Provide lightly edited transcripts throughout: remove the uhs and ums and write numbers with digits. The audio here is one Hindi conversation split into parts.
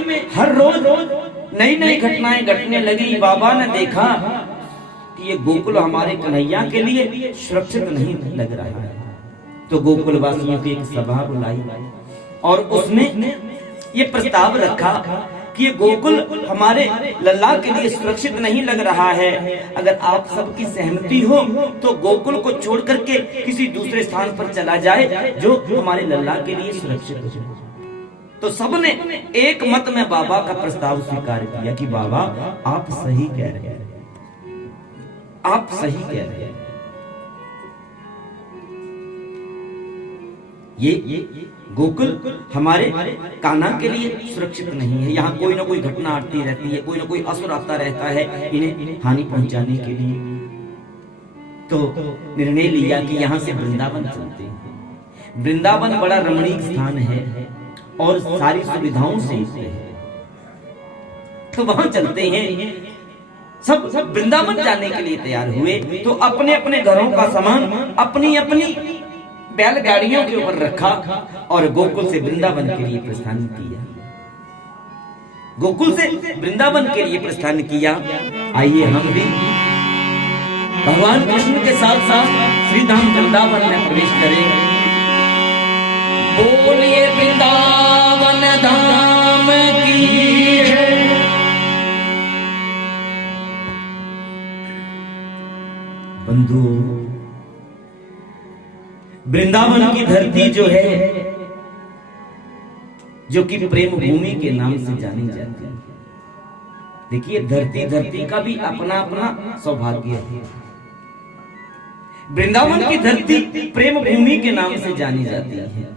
में हर रोज नई नई घटनाएं घटने लगी। बाबा ने देखा कि ये गोकुल हमारे कन्हैया के लिए सुरक्षित नहीं लग रहा है, तो गोकुल वासियों की एक सभा बुलाई और उसमें ये प्रस्ताव रखा कि ये गोकुल हमारे लल्ला के लिए सुरक्षित नहीं लग रहा है। अगर आप सबकी सहमति हो तो गोकुल को छोड़ करके किसी दूसरे स्थान पर चला जाए जो हमारे लल्ला के लिए सुरक्षित हो। तो सबने एक मत में बाबा का प्रस्ताव स्वीकार किया कि बाबा आप सही कह रहे हैं, आप सही कह रहे हैं। ये गोकुल हमारे कान्हा के लिए सुरक्षित नहीं है। यहाँ कोई ना कोई घटना आती रहती है, कोई ना कोई असुर आता रहता है इन्हें हानि पहुंचाने के लिए। तो निर्णय लिया कि यहाँ से वृंदावन चलते हैं। वृंदावन बड़ा रमणीक स्थान है और सारी सुविधाओं से युक्त है, तो वहां चलते हैं। सब वृंदावन जाने के लिए तैयार हुए। तो अपने अपने घरों का सामान अपनी अपनी बैलगाड़ियों के ऊपर रखा और गोकुल से वृंदावन के लिए प्रस्थान किया। गोकुल से वृंदावन के लिए प्रस्थान किया। आइए हम भी भगवान कृष्ण के साथ साथ श्री धाम वृंदावन में प्रवेश करें। बोलिए वृंदावन धाम की है। बंधु, वृंदावन की धरती जो है, जो कि प्रेम भूमि के नाम से जानी जाती है। देखिए धरती का भी अपना अपना सौभाग्य है। वृंदावन की धरती प्रेम भूमि के नाम से जानी जाती है।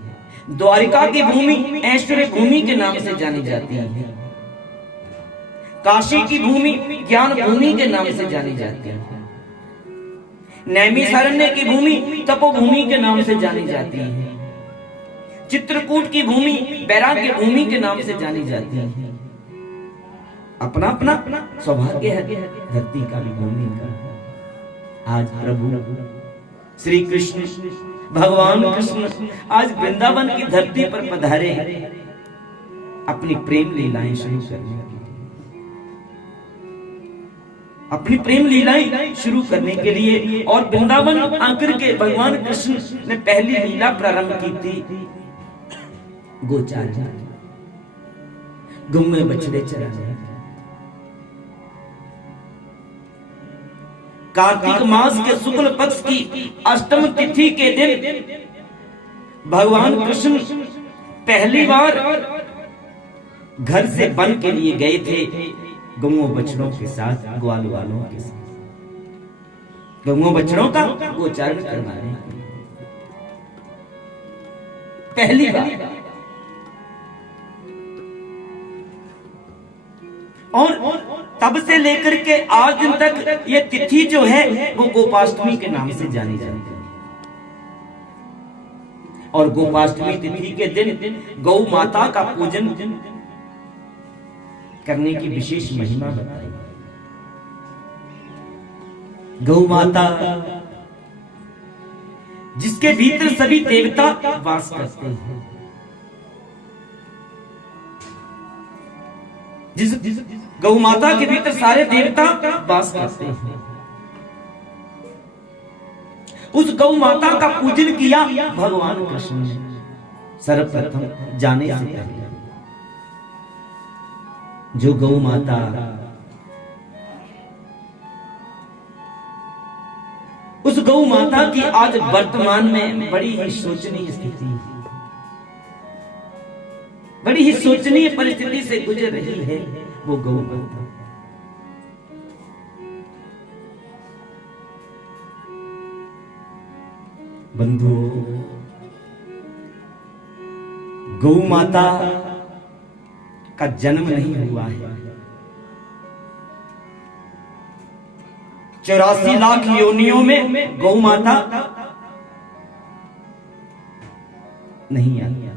द्वारिका की भूमि ऐश्वर्य भूमि के नाम से जानी जाती है। काशी की भूमि ज्ञान भूमि के नाम से जानी जाती है। नैमिषारण्य की भूमि तपोभूमि के नाम से जानी जाती है। चित्रकूट की भूमि वैराग्य भूमि के नाम से जानी जाती है। अपना अपना सौभाग्य है धरती का भी, भूमि का। आज प्रभु श्री कृष्ण भगवान कृष्ण आज वृंदावन की धरती पर पधारे अपनी प्रेम लीलाएं शुरू करने के लिए। अपनी प्रेम लीलाएं शुरू करने के लिए और वृंदावन आकर के भगवान कृष्ण ने पहली लीला प्रारंभ की थी गोचारण, गऊ में बछड़े चराने। कार्तिक मास के शुक्ल पक्ष की अष्टम तिथि के दिन भगवान कृष्ण पहली बार घर से वन के लिए गए थे गऊ बछड़ों के साथ, ग्वाल वालों के साथ, गऊ बछड़ों का गोचारण करवाने पहली बार। और तब से लेकर के आज दिन तक ये तिथि जो है वो गोपाष्टमी के नाम से जानी जाती है। और गोपाष्टमी तिथि के दिन गौ माता का पूजन करने की विशेष महिमा बताई। गौ माता जिसके भीतर सभी देवता वास करते हैं, जिस गौ माता के भीतर सारे देवता वास करते हैं, उस गौ माता का पूजन किया भगवान कृष्ण ने सर्वप्रथम जाने से पहले। जो गौ माता उस गौ माता की आज वर्तमान में बड़ी ही शोचनीय स्थिति, बड़ी ही शोचनीय परिस्थिति से गुजर रही है वो गौ माता। बंधु, गौ माता का जन्म नहीं हुआ है। 84 लाख योनियों में गौ माता नहीं आई।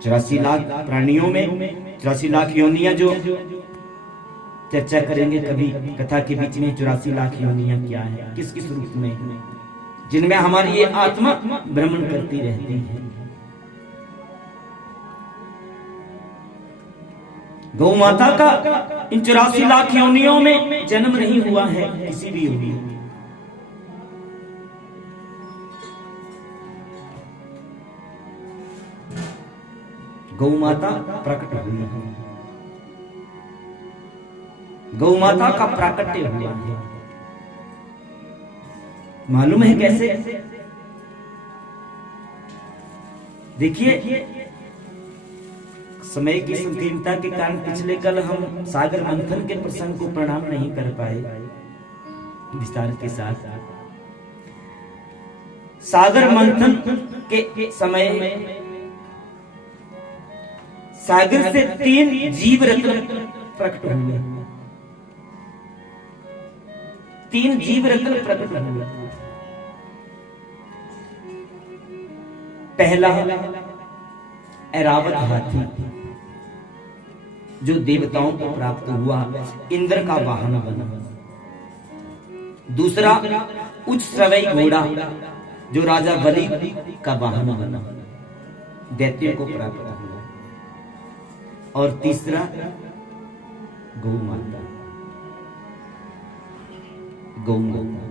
84 लाख प्राणियों में 84 लाख योनियां जो चर्चा करेंगे कभी कथा के बीच में। 84 लाख योनियां क्या है, किस किस रूप में, जिनमें हमारी ये आत्मा भ्रमण करती रहती है। गौ माता का इन 84 लाख योनियों में जन्म नहीं हुआ है किसी भी योनि में। गौ माता प्रकट हुई है, गौ माता का प्राकट्य हुआ है। मालूम है कैसे? देखिए, समय की संकीर्णता के कारण पिछले कल हम सागर मंथन के प्रसंग को प्रणाम नहीं कर पाए विस्तार के साथ। सागर मंथन के समय सागर से 3 जीव रत्न प्रकट हुए, 3 जीव रत्न प्रकट हुए। पहला ऐरावत हाथी, जो देवताओं को प्राप्त हुआ, इंद्र का वाहन बना। दूसरा उच्च सवई घोड़ा, जो राजा बलि का वाहन बना, दैत्यों को प्राप्त हुआ। और तीसरा गौ माता, गौ माता।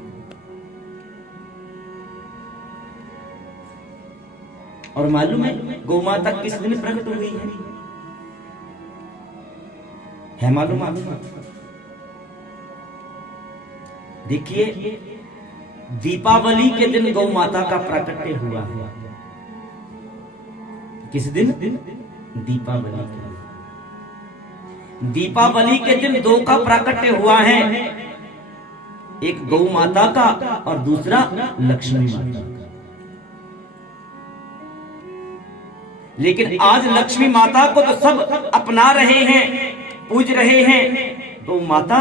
और मालूम है गौ माता किस दिन प्रकट हुई है मालूम आपको? देखिए, दीपावली के दिन गौ माता का प्राकट्य हुआ है। किस दिन? दीपावली के दिन। दीपावली के दिन 2 का प्राकट्य हुआ है, एक गौ माता का और दूसरा लक्ष्मी माता का। लेकिन आज लक्ष्मी माता को तो सब अपना रहे हैं, पूज रहे हैं, गौ माता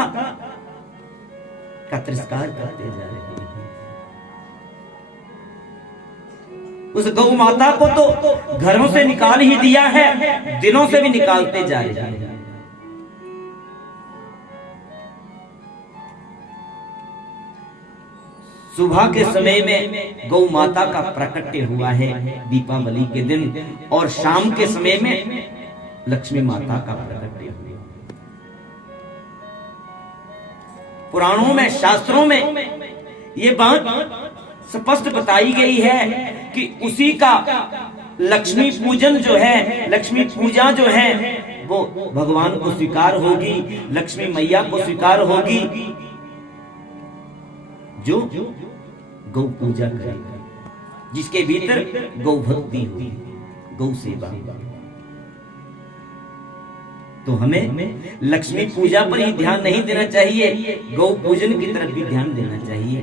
का तिरस्कार करते जा रहे हैं। उस गौ माता को तो घरों से निकाल ही दिया है, दिलों से भी निकालते जा रहे हैं। सुबह के समय में गौ माता का प्राकट्य हुआ है दीपावली के दिन, और शाम के समय में लक्ष्मी माता का प्राकट्य हुआ। पुराणों में, शास्त्रों में ये बात स्पष्ट बताई गई है कि उसी का लक्ष्मी पूजन जो है, लक्ष्मी पूजा जो है, वो भगवान को स्वीकार होगी, लक्ष्मी मैया को स्वीकार होगी, जो गौ पूजा करेगा, जिसके भीतर गौ भक्ति होगी, गौ सेवा। तो हमें लक्ष्मी पूजा पर ही ध्यान नहीं देना चाहिए, गौ पूजन की तरफ भी ध्यान देना चाहिए।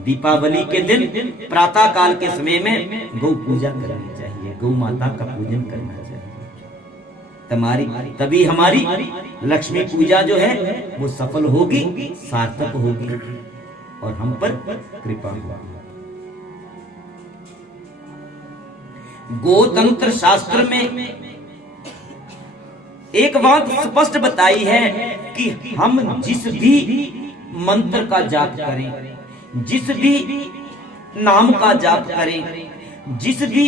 दीपावली के दिन प्रातः काल के समय में गौ पूजा करनी चाहिए, गौ माता का पूजन करना चाहिए। तभी हमारी लक्ष्मी पूजा जो है वो सफल होगी, सार्थक होगी और हम पर कृपा होगी। गोतंत्र शास्त्र में एक बात स्पष्ट बताई है कि हम जिस भी मंत्र का जाप करें, जिस भी नाम का जाप करें, जिस भी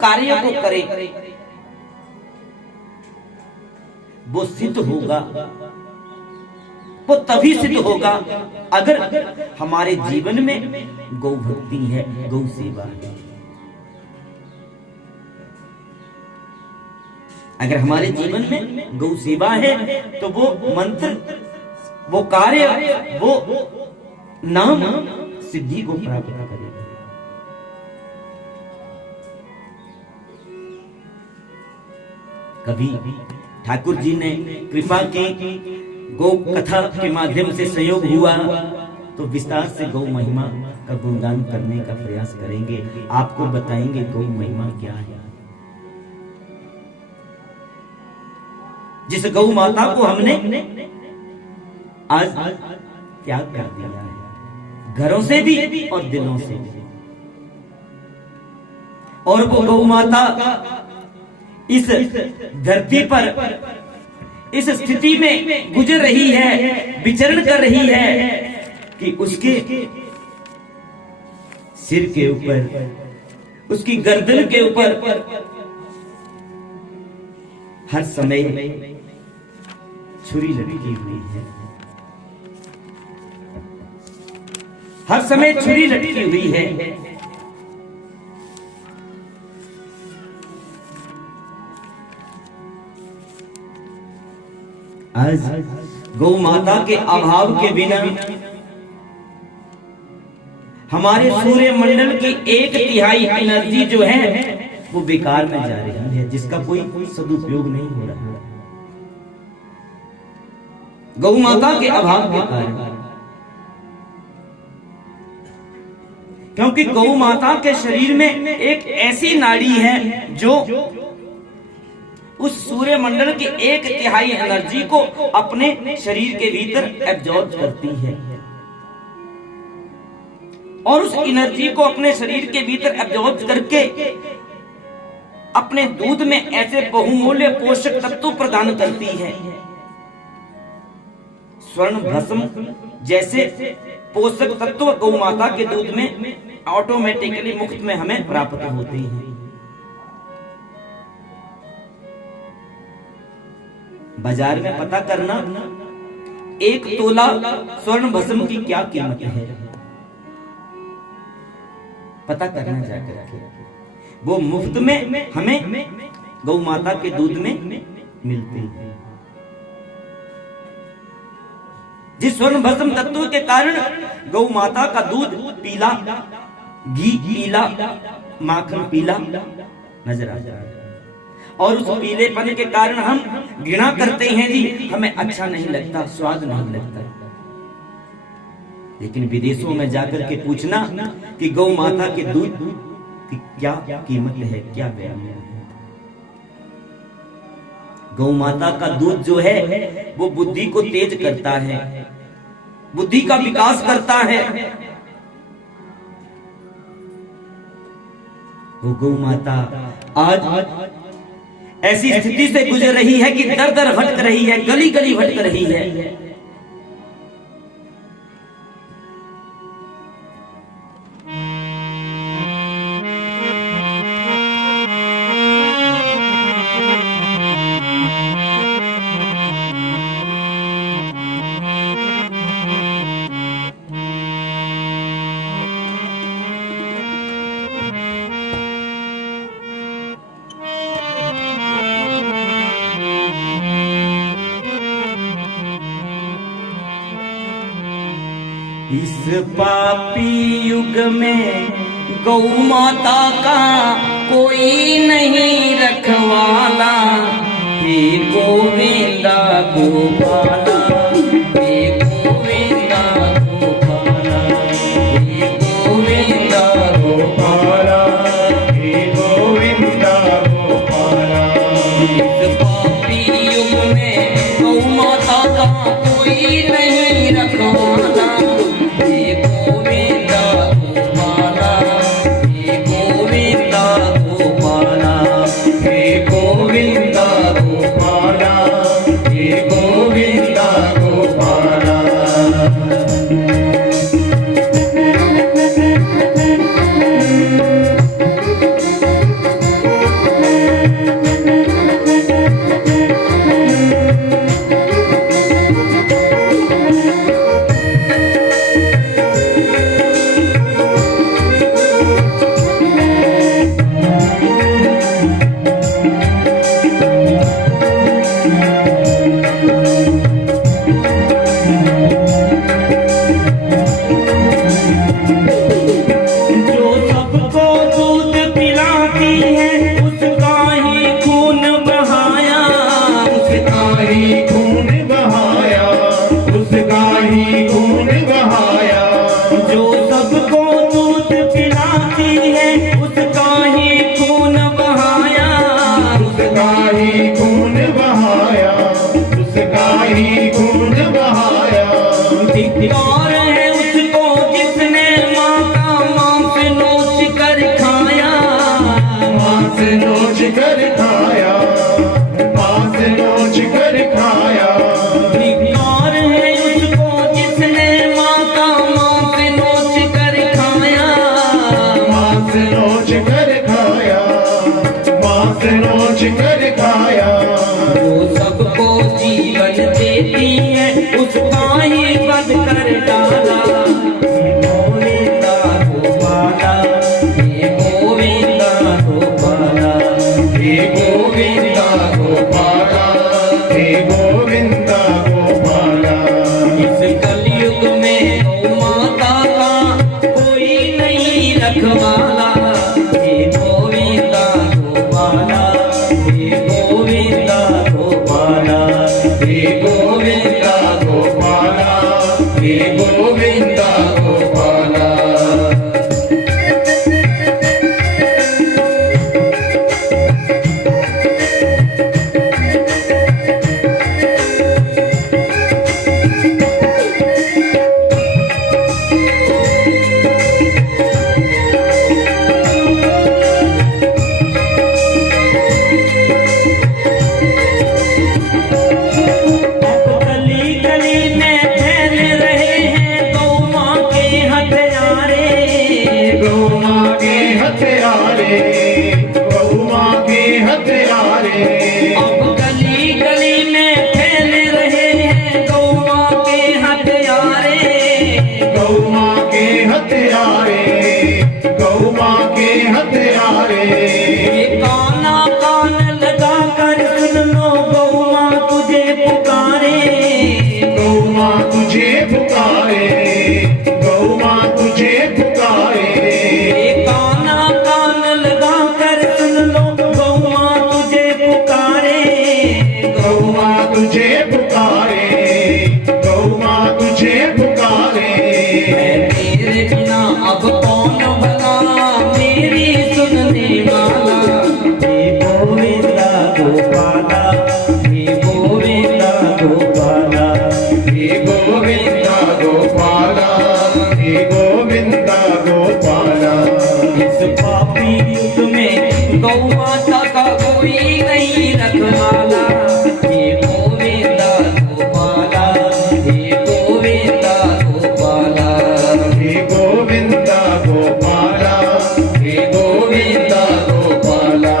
कार्य को करें, वो सिद्ध होगा, वो तभी सिद्ध होगा अगर हमारे जीवन में गौ भक्ति है, गौ सेवा है। अगर हमारे जीवन में गौ सेवा है तो वो मंत्र, वो कार्य, वो नाम सिद्धि को प्राप्त करेगा। कभी ठाकुर जी ने कृपा की, गौ कथा के माध्यम से सहयोग हुआ, तो विस्तार से गौ महिमा का गुणगान करने का प्रयास करेंगे, आपको बताएंगे गौ महिमा क्या है। जिस गौ माता को हमने आज त्याग कर दिया है, घरों से भी और दिलों से भी, और वो गौ माता इस धरती पर इस स्थिति में गुजर रही है, विचरण कर रही है कि उसके सिर के ऊपर, उसकी गर्दन के ऊपर हर समय छुरी लटकी हुई है, हर समय छुरी लटकी हुई है। आज गौ माता के अभाव के बिना हमारे सूर्य मंडल की 1/3 एनर्जी जो है वो बेकार में जा रही है, जिसका कोई सदुपयोग नहीं हो रहा। गौ माता के अभाव के कारण, क्योंकि गौ माता के शरीर में एक ऐसी नाड़ी है जो उस सूर्य मंडल की 1/3 एनर्जी को अपने शरीर के भीतर एब्जॉर्ब करती है, और उस एनर्जी को अपने शरीर के भीतर एब्जॉर्ब करके अपने दूध में ऐसे बहुमूल्य पोषक तत्व प्रदान करती है। स्वर्ण भस्म जैसे पोषक तत्व गौ माता के दूध में ऑटोमेटिकली मुफ्त में हमें प्राप्त होते हैं। बाजार में पता करना 1 तोला स्वर्ण भस्म की क्या कीमत है, पता करना जाकर के। वो मुफ्त में हमें गौ माता के दूध में मिलते हैं। जिस स्वर्ण भस्म तत्व के कारण गौ माता का दूध पीला, घी पीला, माखन पीला नजर आता है, और उस पीलेपन के कारण हम घृणा करते हैं जी, हमें अच्छा नहीं लगता, स्वाद नहीं लगता। लेकिन विदेशों में जाकर के पूछना कि गौ माता के दूध की क्या कीमत है, क्या वैल्यू है। गौ माता का दूध जो है वो बुद्धि को तेज करता है, बुद्धि का विकास करता है। वो गौ माता आज ऐसी स्थिति से गुजर रही है कि दर दर भटक रही है, गली गली भटक रही है। इस पापी युग में गौ माता का कोई नहीं रखवाला, हे गोविंदा गोपाला, हे गोविंदा गोपाला, हे गोविंदा गोपाला, हे गोविंदा गोपाला। इस पापी युग में गौ माता का कोई नहीं रखवाला, धिक्कार है उसको जिसने माँ का मांस नोच कर खाया, मांस नोच कर खाया, मांस नोच कर खाया। धिक्कार है उसको जिसने माँ का मांस नोच कर खाया, मांस नोच कर खाया, मांस नोच कर खाया। गोविंदा गोपाला, हे गोविंदा गोपाला। इस कलयुग में गौ माता का कोई नहीं रखवाला, हे गोविंदा गोपाला, हे गोविंदा गोपाला, हे गोविंदा गोपाला, हे गोविंदा गोपाला। गौ माता का कोई नहीं रखवाला, हे गोविंदा गोपाला, हे गोविंदा गोपाला, हे गोविंदा गोपाला, हे गोविंदा गोपाला।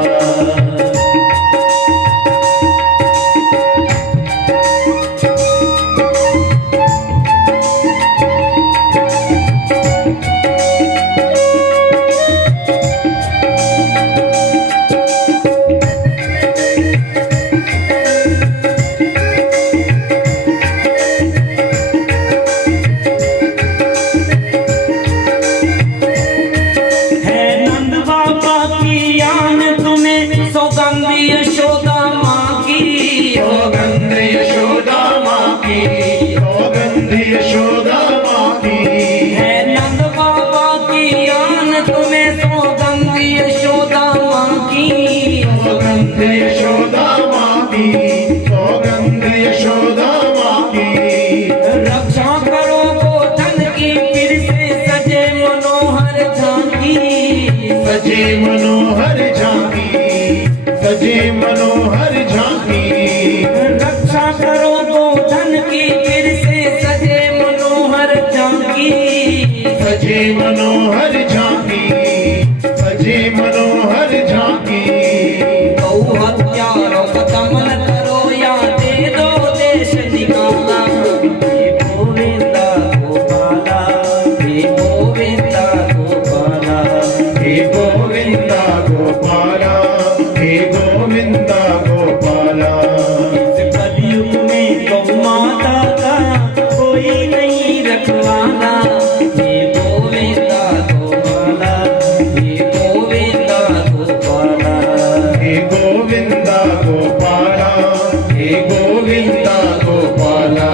रक्षा करो गोधन की फिर से सजे मनोहर झांकी, सजे मनोहर झांकी, सजे मनोहर झांकी। रक्षा करो गोधन की फिर से सजे मनोहर झांकी, सजे मनोहर झांकी, सजे मनोहर झांकी। गौ हत्यारों का दमन करो या दे दो देश निकाला, हे गोविंदा गोपाला, हे गोविंदा गोपाला, हे गोविंदा गोपाला, हे गोविंदा गोपाला। इस कलयुग में गौ माता का कोई नहीं रखवाला, हे गोविंदा गोपाला, हे गोविंदा गोपाला, हे गोविंदा गोपाला, हे गोविंदा गोपाला।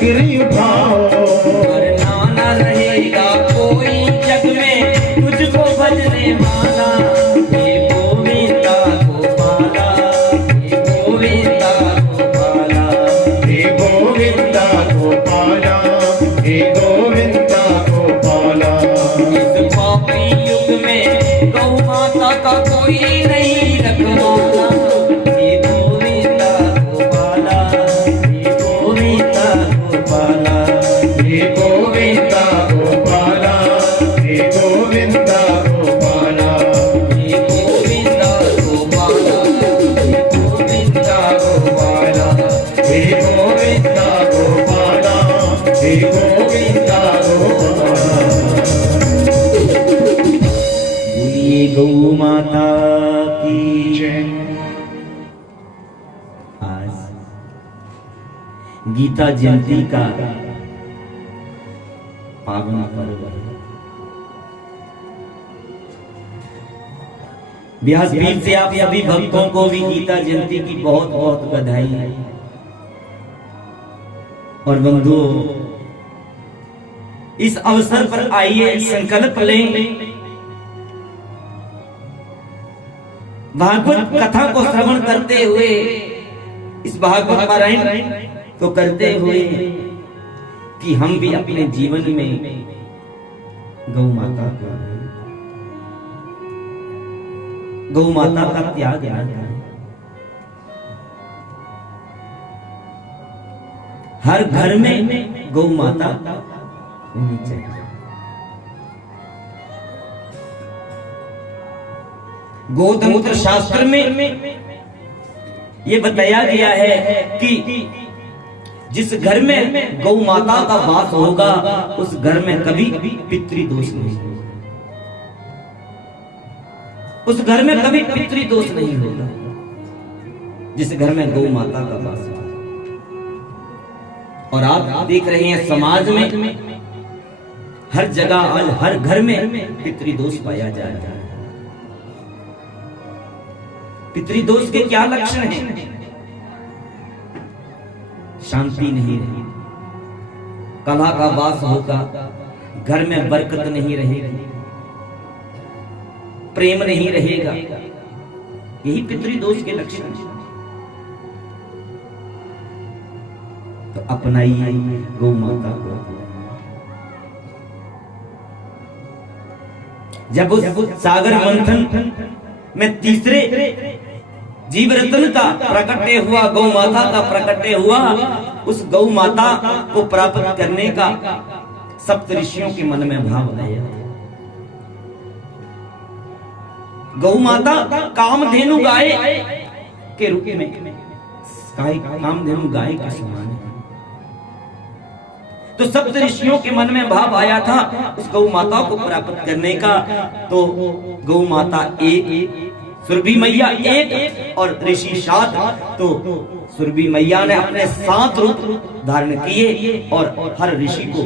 डगरी उठाओ। मरना न रहेगा कोई जग में तुझको भजने वाला। हे गोविंदा गोपाला, हे गोविंदा गोपाला, हे गोविंदा गोपाला, हे गोविंदा गोपाला। इस पापी युग में गौ माता का कोई नहीं रखवाला। हे गोविंदा गोपाला, हे गोविंदा गोपाला, हे गोविंदा गोपाला, हे गोविंदा गोपाला, हे गोविंदा गोपाला, हे गोविंदा गोपाला, हे गोविंदा गोपाला, हे गोविंदा गोपाला। बोलिए गौ माता की जय। आज गीता जयंती का पावन पर्व है। व्यासपीठ से आप सभी भक्तों को भी गीता जयंती की बहुत बहुत बधाई। और बंधुओं, इस अवसर पर आइए संकल्प लें, भागवत कथा को श्रवण करते हुए, इस भागवत पारायण को करते हुए कि हम भी अपने जीवन में गौ माता का त्याग न करें। हर घर में गौ माता होनी चाहिए। गौतंत्र शास्त्र में ये बताया गया है कि जिस घर में गौ माता का वास होगा उस घर में कभी पितृदोष नहीं होगा। उस घर में कभी पितृदोष नहीं होगा जिस घर में गौ माता का वास होगा। और आप देख रहे हैं समाज में हर जगह आज हर घर में पितृदोष पाया जा रहा है। पितृदोष के क्या लक्षण हैं? शांति नहीं रही, कलह का वास होगा, घर में बरकत नहीं रहेगी, प्रेम नहीं रहेगा। यही पितृदोष के लक्षण हैं। तो अपनाइए गौ माता को। जब उस सागर मंथन में तीसरे जीव रत्न का प्रकटे हुआ, गौ माता का प्रकटे हुआ, उस गौ माता को प्राप्त करने का सप्त ऋषियों के मन में भाव आया। गौ माता कामधेनु गाय के रूप में, कामधेनु गाय के समान है। तो सप्त ऋषियों के मन में भाव आया था उस गौ माता को प्राप्त करने का। तो गौ माता एक, सुरभि मैया एक और ऋषि 7। तो सुरभि मैया ने अपने 7 रूप धारण किए और हर ऋषि को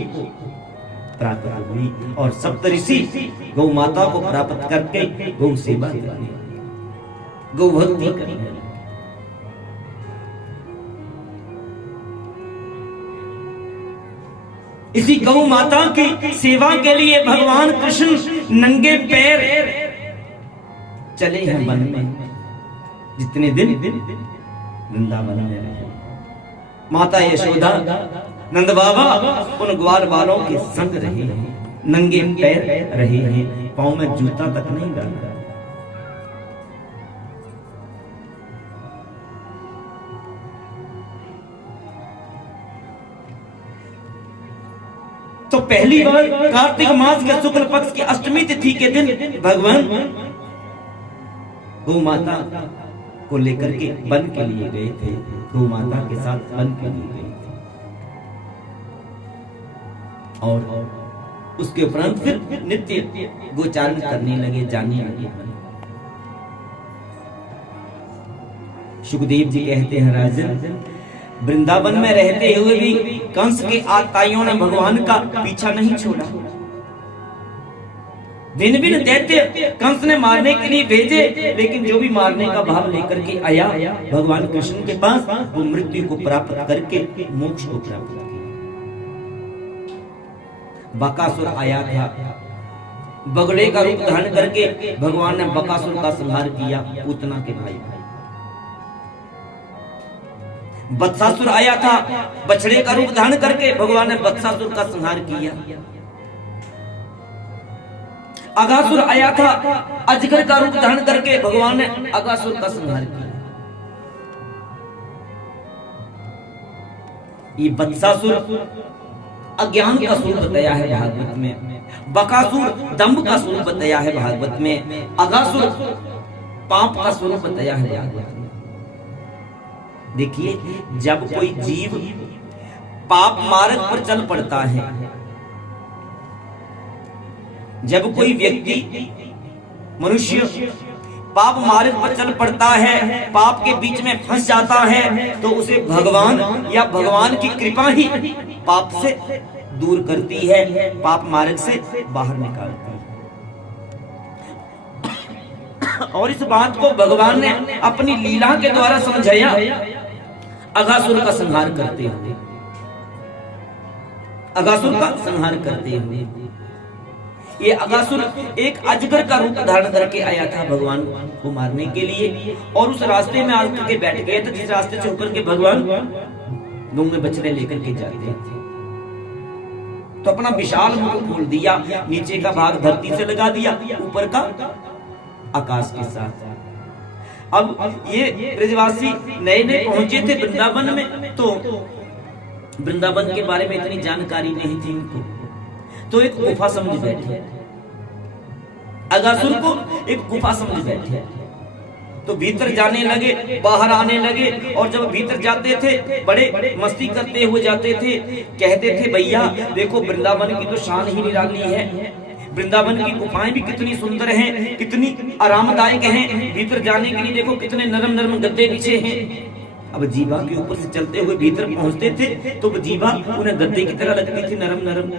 प्राप्त हुई। और सप्त ऋषि गौ माता को प्राप्त करके गौ सेवा करने, गौ भक्ति करने। इसी गौ माता की सेवा के लिए भगवान कृष्ण नंगे पैर चले हैं वन में। जितने दिन वृंदावन में रहे, माता यशोदा नंद बाबा उन ग्वाल वालों के संग रहे हैं, नंगे पैर रहे हैं, पांव में जूता तक नहीं डाला। तो पहली बार कार्तिक मास के शुक्ल पक्ष की अष्टमी तिथि के दिन भगवान गौ माता को लेकर के वन के लिए गए थे। गौ माता के साथ वन के लिए गए थे और उसके उपरांत फिर नित्य गोचारण करने लगे, जाने लगे। सुखदेव जी कहते हैं, राजन वृंदावन में रहते हुए भी कंस के आताइयों ने भगवान का पीछा नहीं छोड़ा। दिन दिन दैत्य कंस ने मारने के लिए भेजे, लेकिन जो भी मारने का भाव लेकर के आया भगवान कृष्ण के पास, वो मृत्यु को प्राप्त करके मोक्ष को प्राप्त किया। बकासुर आया था, बगड़े का रूप धारण करके भगवान ने बकासुर का संहार किया, पूतना के भाई। बत्सासुर आया था, बछड़े का रूप धारण करके भगवान ने बत्सासुर का संहार किया। अगासुर आया था, अजगर का रूप धारण करके भगवान ने अगासुर का संहार किया। ये बत्सासुर अज्ञान का स्वरूप बताया है भागवत में, बकासुर दंभ का स्वरूप बताया है भागवत में, अगासुर पाप का स्वरूप बताया है भागवत में। देखिए, जब कोई जीव पाप मार्ग पर चल पड़ता है, जब कोई व्यक्ति मनुष्य पाप मार्ग पर चल पड़ता है, पाप के बीच में फंस जाता है, तो उसे भगवान या भगवान की कृपा ही पाप से दूर करती है, पाप मार्ग से बाहर निकालती है। और इस बात को भगवान ने अपनी लीला के द्वारा समझाया अगासुर का संहार करते हुए, अगासुर का संहार करते हुए। ये अगासुर एक अजगर का रूप धारण करके आया था भगवान को मारने के लिए, और उस रास्ते में आकर के बैठ गए थे जिस रास्ते से होकर के भगवान गूंगे बछड़े लेकर के जाते थे। तो अपना विशाल मुख खोल दिया, नीचे का भाग धरती से लगा दिया, ऊपर का आकाश के साथ। अब ये ब्रजवासी नए नए पहुंचे थे वृंदावन में, तो वृंदावन के बारे में इतनी जानकारी नहीं थी इनको, तो एक गुफा समझ बैठे, अगासुर को एक गुफा समझ बैठे। तो भीतर जाने लगे, बाहर आने लगे, और जब भीतर जाते थे बड़े मस्ती करते हुए जाते थे, कहते थे भैया देखो वृंदावन की तो शान ही निराली है, वृंदावन की गुफाएं भी कितनी सुंदर हैं, कितनी आरामदायक हैं, भीतर जाने के लिए देखो कितने नरम नरम गद्दे बिछे हैं। अब जीवा के ऊपर से चलते हुए भीतर पहुंचते थे तो जीवा उन्हें गद्दे की तरह लगती थी, नरम नरम।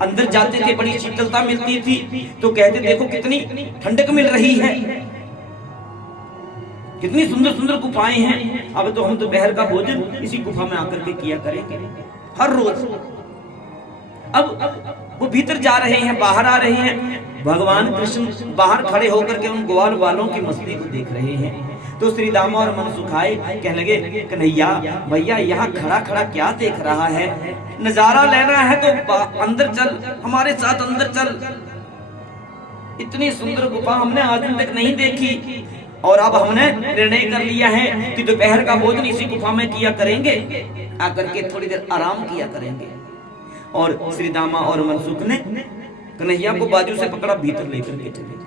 अंदर जाते थे बड़ी शीतलता मिलती थी, तो कहते देखो कितनी ठंडक मिल रही है, कितनी सुंदर सुंदर गुफाएं हैं। अब तो हम दोपहर का भोजन इसी गुफा में आकर के किया करेंगे हर रोज। अब वो भीतर जा रहे हैं, बाहर आ रहे हैं, भगवान कृष्ण बाहर खड़े होकर के उन ग्वाल वालों की मस्ती को देख रहे हैं। तो श्री दामा और मनसुख आए, कहने लगे कन्हैया भैया यहाँ खड़ा खड़ा क्या देख रहा है, नजारा लेना है तो अंदर चल, हमारे साथ अंदर चल। इतनी सुंदर गुफा हमने आज तक नहीं देखी, और अब हमने निर्णय कर लिया है कि दोपहर का भोजन इसी गुफा में किया करेंगे, आकर के थोड़ी देर आराम किया करेंगे। और श्री दामा और मनसुख ने कन्हैया को बाजू से पकड़ा, भीतर लेकर के चले।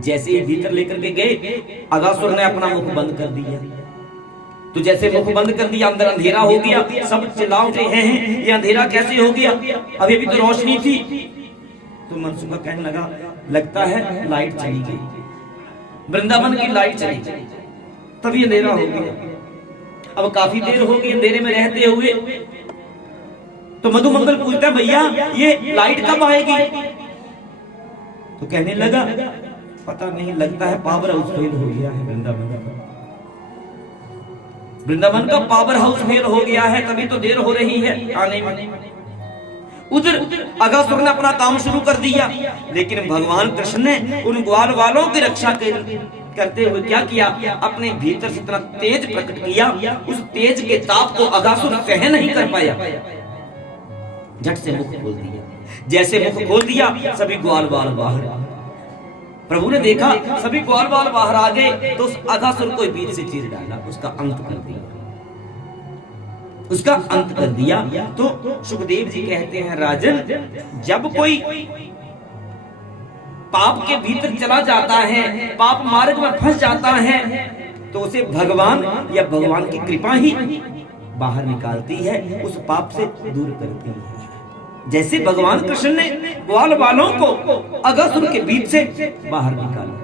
जैसे ही भीतर लेकर के गए, अगासुर ने अपना मुख बंद कर दिया। तो जैसे मुख बंद कर दिया, अंदर अंधेरा हो गया। सब चिल्ला उठे हैं ये अंधेरा कैसे हो गया, अभी भी तो रोशनी थी। तो मनसुख कहने लगा लगता है लाइट चली गई, वृंदावन की लाइट चली गई, तभी अंधेरा हो गया। अब काफी देर हो गई अंधेरे में रहते हुए। तो मधुमंगल पूछता है भैया ये लाइट कब आएगी? तो कहने लगा पता नहीं, लगता है पावर हाउस फेल हो गया है वृंदावन का, वृंदावन का पावर हाउस फेल हो गया है, तभी तो देर हो रही है आने में। उधर अगासुर ने अपना काम शुरू कर दिया, लेकिन भगवान कृष्ण ने उन ग्वाल वालों की रक्षा करते हुए क्या किया, अपने भीतर से इतना तेज प्रकट किया, उस तेज के ताप को अगासुर सहन नहीं कर पाया, झट से मुख खोल दिया। जैसे मुख खोल दिया सभी ग्वाल वाल बाहर। प्रभु ने देखा सभी ग्वाल वाल बाहर आ गए, तो उस अगासुर को बीच से चीर डाला, उसका अंत कर दिया, उसका अंत कर दिया। तो सुखदेव जी कहते हैं राजन, जब कोई पाप के भीतर चला जाता है, पाप मार्ग में फंस जाता है, तो उसे भगवान या भगवान की कृपा ही बाहर निकालती है, उस पाप से दूर करती है। जैसे भगवान कृष्ण ने ग्वाल वालों को अगासुर के बीच से बाहर निकाला।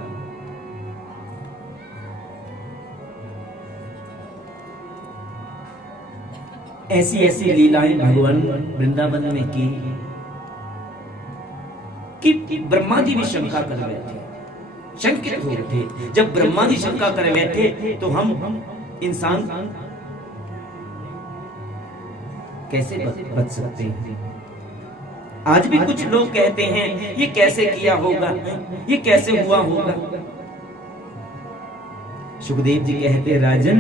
ऐसी ऐसी लीलाएं भगवान वृंदावन में की कि ब्रह्मा जी भी शंका कर बैठे, शंकित हो उठे। जब ब्रह्मा जी शंका कर बैठे तो हम इंसान कैसे बच सकते हैं? आज भी कुछ लोग कहते हैं ये कैसे किया होगा, ये कैसे हुआ होगा। सुखदेव जी कहते हैं राजन,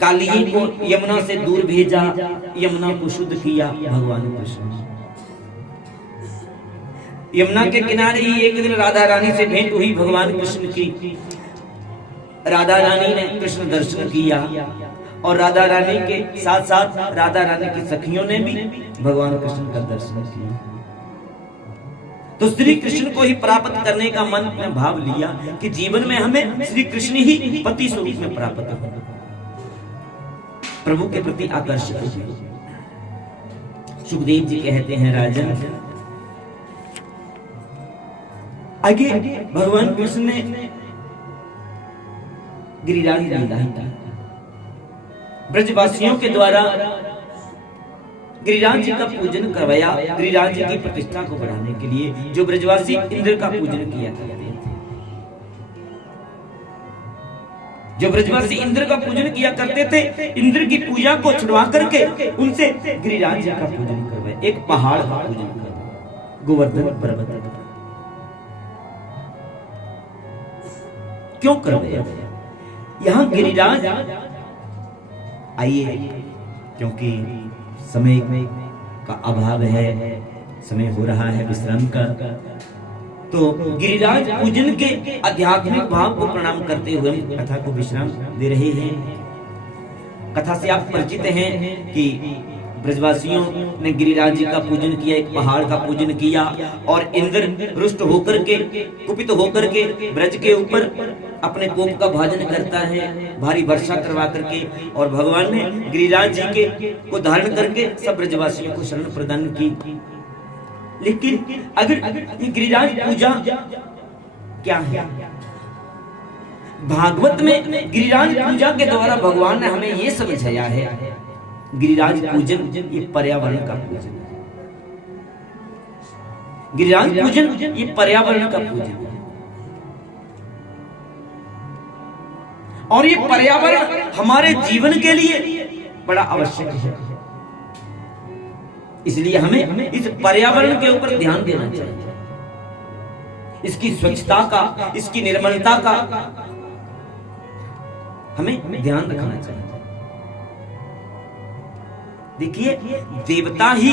कालिए को यमुना से दूर भेजा, यमुना को शुद्ध किया भगवान कृष्ण। यमुना के किनारे ही एक दिन राधा रानी से भेंट हुई भगवान कृष्ण की। राधा रानी ने कृष्ण दर्शन किया और राधा रानी के साथ साथ राधा रानी की सखियों ने भी भगवान कृष्ण का दर्शन किया। तो श्री कृष्ण को ही प्राप्त करने का मन में भाव लिया कि जीवन में हमें श्री कृष्ण ही पति स्वरूप में प्राप्त हो, प्रभु के प्रति आकर्षित हो। सुखदेव जी कहते हैं राजन, आगे भगवान कृष्ण ने गिरिराज लीला की। ब्रजवासियों के द्वारा गिरिराज जी का पूजन करवाया, गिरिराज जी की प्रतिष्ठा को बढ़ाने के लिए। जो ब्रजवासी इंद्र का पूजन किया करते थे, जो ब्रजवासी इंद्र का पूजन किया करते थे, इंद्र की पूजा को छुड़वा करके उनसे गिरिराज जी का पूजन करवाया। एक पहाड़ का पूजन करवाया, गोवर्धन पर्वत। क्यों करवाया? यहां गिरिराज आइए, क्योंकि समय का अभाव है, समय हो रहा है विश्राम का। तो गिरिराज पूजन के आध्यात्मिक भाव को प्रणाम करते हुए हम कथा को विश्राम दे रहे हैं। कथा से आप परिचित हैं कि ब्रजवासियों ने गिरिराज जी का पूजन किया, एक पहाड़ का पूजन किया, और इंद्र रुष्ट होकर के, कुपित होकर के ब्रज के ऊपर अपने कोप का भाजन करता है, भारी वर्षा करवा करके। और भगवान ने गिरिराज जी के को धारण करके सब ब्रजवासियों को शरण प्रदान की। लेकिन अगर ये गिरिराज पूजा क्या है? भागवत में गिरिराज पूजा के द्वारा भगवान ने हमें ये समझाया है, गिरिराज पूजन ये पर्यावरण का पूजन है। गिरिराज पूजन ये पर्यावरण का पूजन है, और ये पर्यावरण हमारे जीवन के लिए बड़ा आवश्यक है। इसलिए हमें इस पर्यावरण के ऊपर ध्यान देना चाहिए, इसकी स्वच्छता का, इसकी निर्मलता का हमें ध्यान रखना चाहिए। देखिए, देवता ही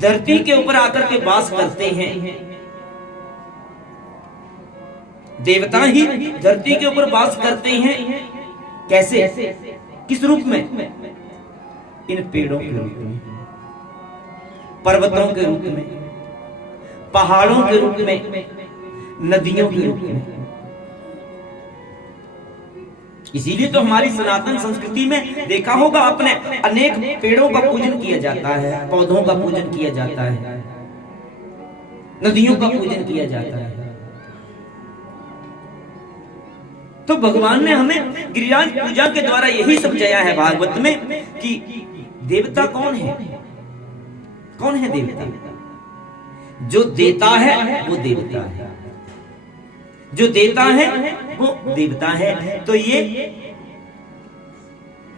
धरती के ऊपर आकर के वास करते हैं। देवता ही धरती के ऊपर वास करते हैं। कैसे? किस रूप में? इन पेड़ों के रूप में, पर्वतों के रूप में, पहाड़ों के रूप में, नदियों के रूप में। इसीलिए तो हमारी सनातन संस्कृति में देखा होगा आपने, अनेक पेड़ों का पूजन किया जाता है, पौधों का पूजन किया जाता है, नदियों का पूजन किया जाता है। तो भगवान ने हमें गिरिराज पूजा के द्वारा यही समझाया है भागवत में कि देवता कौन है? कौन है देवता? जो देता है वो देवता है, जो देता है वो देवता है। तो ये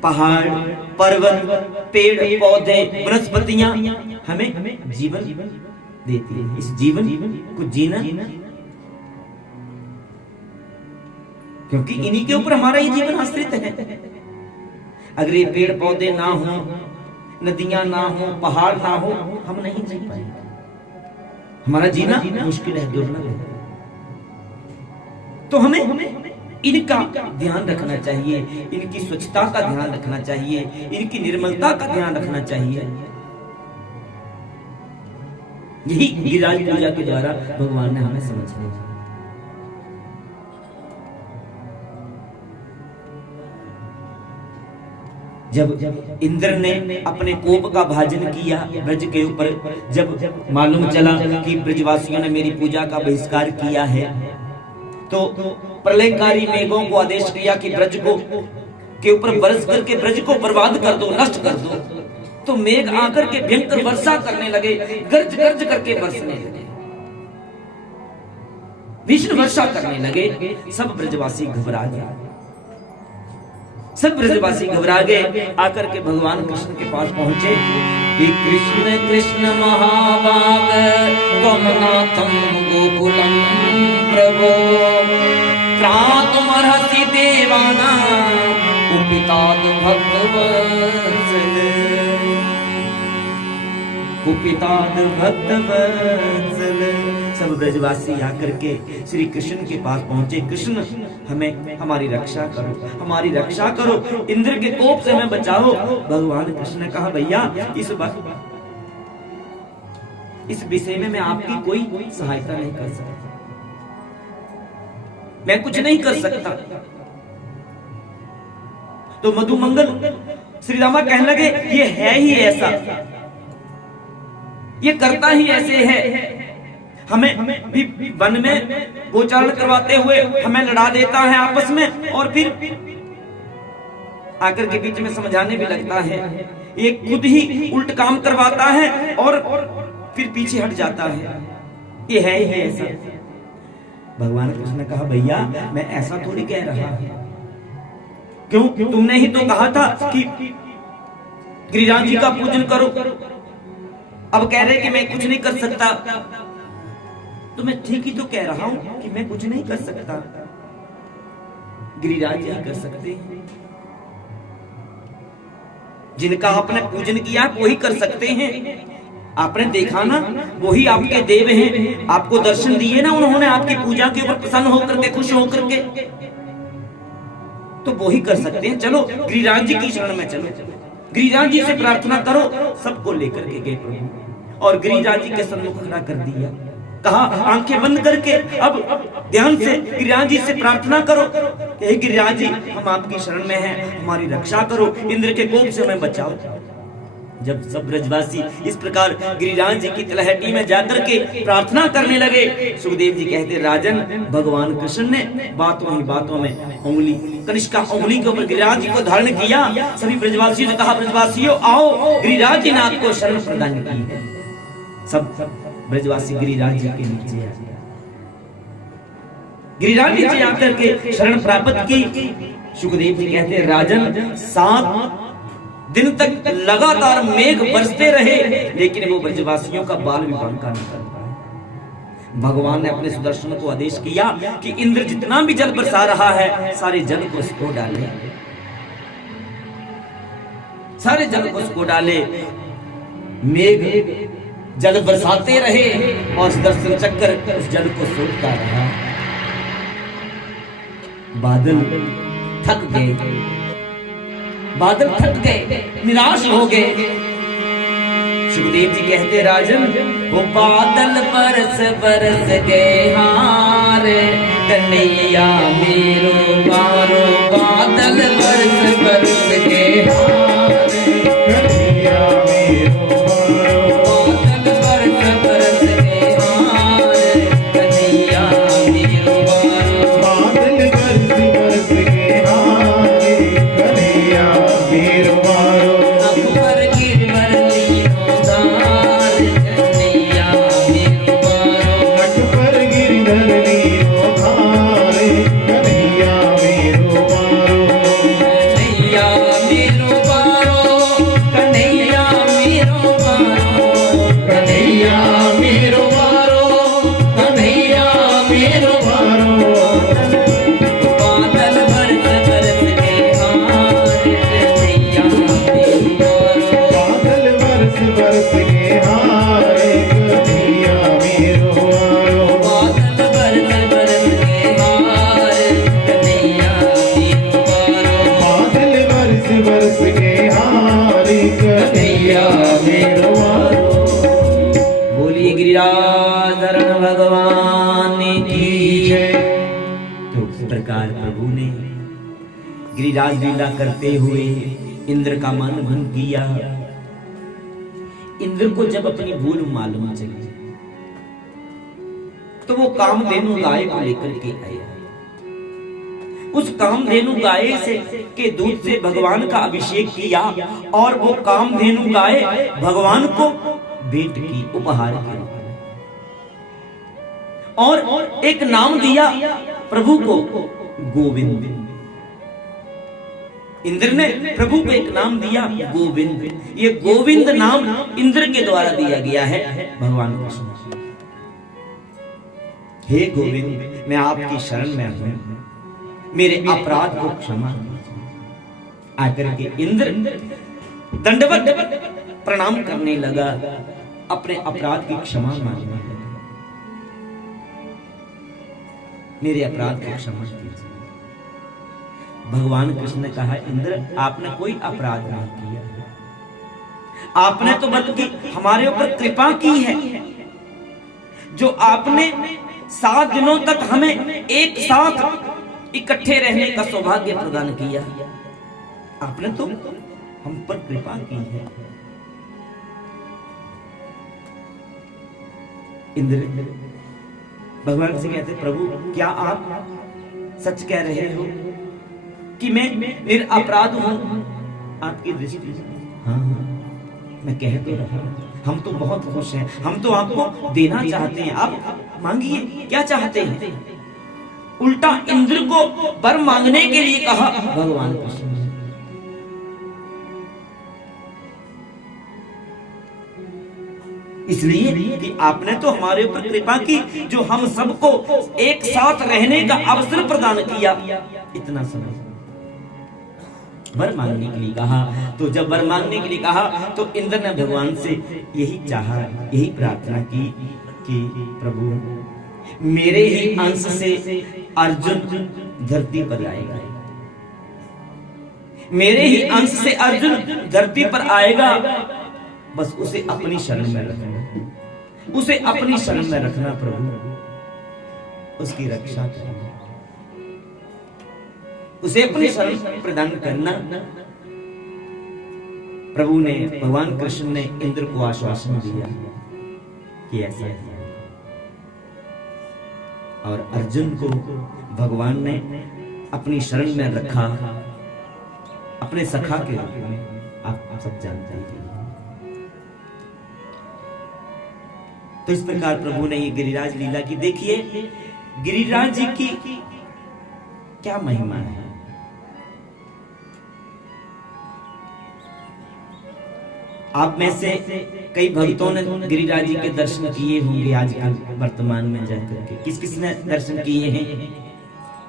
पहाड़, पर्वत, पेड़ पौधे, वनस्पतियां हमें जीवन देती है। इस जीवन को जीना, क्योंकि इन्हीं के ऊपर हमारा ये जीवन आश्रित है। अगर ये पेड़ पौधे ना हो, नदियां ना हो, पहाड़ ना हो, हम नहीं जी पाएंगे। हमारा जीना मुश्किल है, दुर्लभ है। तो हमें इनका ध्यान रखना चाहिए, इनकी स्वच्छता का ध्यान रखना चाहिए, इनकी निर्मलता का ध्यान रखना चाहिए। यही गिरिराज पूजा के द्वारा भगवान ने हमें समझाया। जब इंद्र ने अपने कोप का भाजन किया ब्रज के ऊपर, जब मालूम चला कि ब्रजवासियों ने मेरी पूजा का बहिष्कार किया है, तो प्रलयकारी मेघों को आदेश किया कि ब्रज को के ऊपर बरस करके ब्रज को बर्बाद कर दो, नष्ट कर दो। तो मेघ आकर के भयंकर वर्षा करने लगे, गर्ज गर्ज करके बरसने लगे, भीषण वर्षा करने लगे। सब ब्रजवासी घबरा गए। सब ब्रजवासी घबरा गए। आकर के भगवान कृष्ण के पास पहुंचे कि कृष्ण कृष्ण महाभाग त्वमनाथम गोकुलम प्रभो त्रातुमर्हसि देवाना कुपिताद भक्तवत्सल कुपिताद भक्तवत्सल। सब ब्रजवासी आकर के श्री कृष्ण के पास पहुंचे। कृष्ण हमें हमारी रक्षा करो, हमारी रक्षा करो, इंद्र के कोप से हमें बचाओ। भगवान कृष्ण ने कहा भैया इस विषय में मैं आपकी कोई सहायता नहीं कर सकता, मैं कुछ नहीं कर सकता। तो मधुमंगल श्री रामा कहने लगे ये है ही ऐसा, ये करता ही ऐसे है। हमें भी वन में गोचारण करवाते हुए हमें लड़ा देता है आपस में, और फिर आकर के बीच में समझाने भी लगता है। ये खुद ही उल्ट काम करवाता है और फिर पीछे हट जाता है। ये है ही ऐसा। भगवान कृष्ण ने कहा भैया मैं ऐसा थोड़ी कह रहा हूं, क्यों? तुमने ही तो कहा था कि गिरिराज जी का पूजन करो, अब कह रहे कि मैं कुछ नहीं कर सकता। तो मैं ठीक ही तो कह रहा हूं कि मैं कुछ नहीं कर सकता, गिरिराज जी कर सकते हैं। जिनका आपने पूजन किया वही कर सकते हैं। आपने देखा ना, वही आपके देव हैं, आपको दर्शन दिए ना उन्होंने, आपकी पूजा के ऊपर प्रसन्न होकर के, खुश होकर के, तो वही कर सकते हैं। चलो गिरिराज जी की शरण में चलो, गिरिराज जी से प्रार्थना करो। सबको लेकर के गए प्रभु और गिरिराज जी के सम्मुख खड़ा कर दिया। कहा आंखें बंद करके अब ध्यान से गिरिराज जी से प्रार्थना करो, हे गिरिराज जी हम आपकी शरण में हैं, हमारी रक्षा करो, इंद्र के कोप से हमें बचाओ। जब सब ब्रजवासी इस प्रकार गिरिराज जी की तलहटी में जाकर के प्रार्थना करने लगे, सुखदेव जी कहते राजन भगवान कृष्ण ने बातों ही बातों में उंगली, कनिष्का उंगली के ऊपर गिरिराज जी को धारण किया। सभी ब्रजवासियों ने कहा ब्रजवासियों आओ, गिरिराज जी ने आपको शरण प्रदान की। सब ब्रजवासी गिरिराज जी के नीचे आ गया, गिरिराज जी आकर के शरण प्राप्त की। सुखदेव जी कहते राजन 7 दिन तक लगातार मेघ बरसते रहे, लेकिन वो ब्रजवासियों का बाल भी बांका नहीं कर पाए। भगवान ने अपने सुदर्शन को आदेश किया कि इंद्र जितना भी जल बरसा रहा है सारे जल को उसको डाले, सारे जल को उसको डाले। मेघ जल बरसाते रहे और सुदर्शन चक्कर उस जल को सोखता रहा। बादल थक गए, बादल थक गए, निराश हो गए। सुखदेव जी कहते राजन वो बादल बरस बरस गए हार, कन्हैया मेरो बारो बादल बरस बरस गए हार, कन्हैया मेरो बादल बरस बरस गए हार, कन्हैया मेरो बादल बरस बरस गए हार, कन्हैया मेरो अकबर गिरवर लीनो दार, कन्हैया मेरो अकबर गिरवर लीनो दार, कन्हैया मेरो कन्हैया मेरो कन्हैया मेरो कन्हैया मेरो कन्हैया मेरो बादल बरस बरस गए हार, कन्हैया मेरो बादल बरस बरस गए हार, कन्हैया मेरो बादल बरस बरस गए हार, कन्हैया मेरो बादल बरस बरस गए हार, कन्हैया मेरो। बोलिए गिरिराधरण भगवान की जय। तो इस प्रकार प्रभु ने गिरिराज लीला करते हुए इंद्र का मन भंग किया। इंद्र को जब अपनी भूल मालूम चली तो वो कामधेनु गाय को लेकर के आया। उस कामधेनु गाय से के दूध से भगवान का अभिषेक किया और वो कामधेनु गाय भगवान को भेंट की, उपहार के रूप में, और एक नाम दिया प्रभु को गोविंद। इंद्र ने प्रभु को एक नाम दिया गोविंद। ये गोविंद नाम इंद्र के द्वारा दिया गया है भगवान कृष्ण। हे गोविंद, मैं आपकी शरण में हूं, मेरे अपराध को क्षमा कीजिए। आकर के इंद्र दंडवत प्रणाम करने लगा, अपने अपराध की क्षमा मांगने लगा। मेरे अपराध को क्षमा कीजिए। भगवान कृष्ण ने कहा, इंद्र आपने कोई अपराध नहीं किया, आपने तो बल्कि हमारे ऊपर कृपा की है, जो आपने 7 दिनों तक हमें एक साथ इकट्ठे रहने का सौभाग्य प्रदान किया। आपने तो हम पर कृपा की है। इंद्र भगवान से कहते, प्रभु क्या आप सच कह रहे हो कि मैं निरपराध हूं आपकी दृष्टि? हाँ, मैं कह तो रहा हूं। हम तो बहुत खुश हैं, हम तो आपको देना चाहते हैं, आप मांगिए, क्या चाहते हैं? उल्टा इंद्र को वर मांगने के लिए कहा भगवान कृष्ण। इसलिए कि आपने तो हमारे ऊपर कृपा की, जो हम सबको एक साथ रहने का अवसर प्रदान किया। इतना समय वर मांगने के लिए कहा, तो जब वर मांगने के लिए कहा तो इंद्र ने भगवान से यही चाहा, यही प्रार्थना की कि प्रभु मेरे ही अंश से अर्जुन धरती पर आएगा, मेरे ही अंश से अर्जुन धरती पर आएगा, बस उसे अपनी शरण में रखना, उसे अपनी शरण में रखना प्रभु, उसकी रक्षा करना, उसे अपनी शरण प्रदान करना। प्रभु ने, भगवान कृष्ण ने इंद्र को आश्वासन दिया कि ऐसा है। और अर्जुन को भगवान ने अपनी शरण में रखा, अपने सखा के रूप में। आप सब जानते हैं। तो इस प्रकार प्रभु ने ये गिरिराज लीला की। देखिए गिरिराज जी की क्या महिमा है। आप में से कई भक्तों ने गिरिराज जी के दर्शन किए होंगे आजकल वर्तमान में जाकर के। किस किस ने दर्शन किए हैं?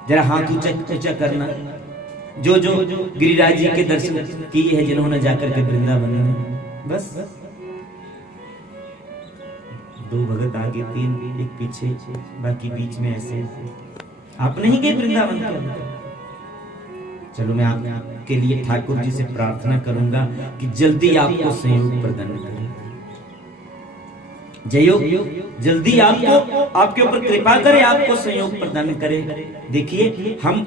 जरा हाथ ऊंचा करना। जो जो गिरिराज जी के दर्शन किए हैं, जिन्होंने जाकर के वृंदावन में। बस 2 भगत आगे, 3 एक पीछे, बाकी बीच में ऐसे। आप नहीं गए वृंदावन के अंदर? चलो मैं आपके लिए ठाकुर जी से प्रार्थना करूंगा कि जल्दी आपको संयोग प्रदान करें, जयो जल्दी आपको, आपके ऊपर कृपा करे, आपको संयोग प्रदान करे। देखिए हम